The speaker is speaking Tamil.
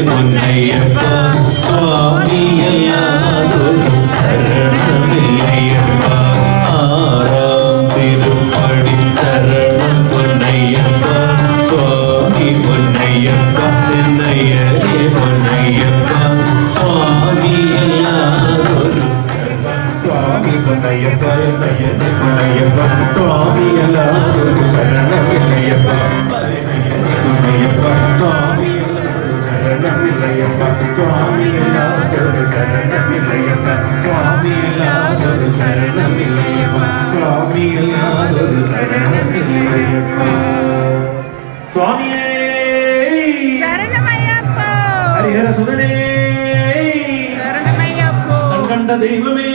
பொன்னையப்பா சுவாமி எல்லாதொரு சரணமில்லையப்பா. ஆறாம் திருப்படி சரணம் பொன்னையப்பா சுவாமி பொன்னையப்பா என்னையரே பொன்னையப்பா சுவாமி எல்லாதொரு சுவாமி பொன்னையப்பா என்னையரே பொன்னையப்பா சுவாமி சுவாமியே! ஹரிஹர சுடனே கண்ட தெய்வமே!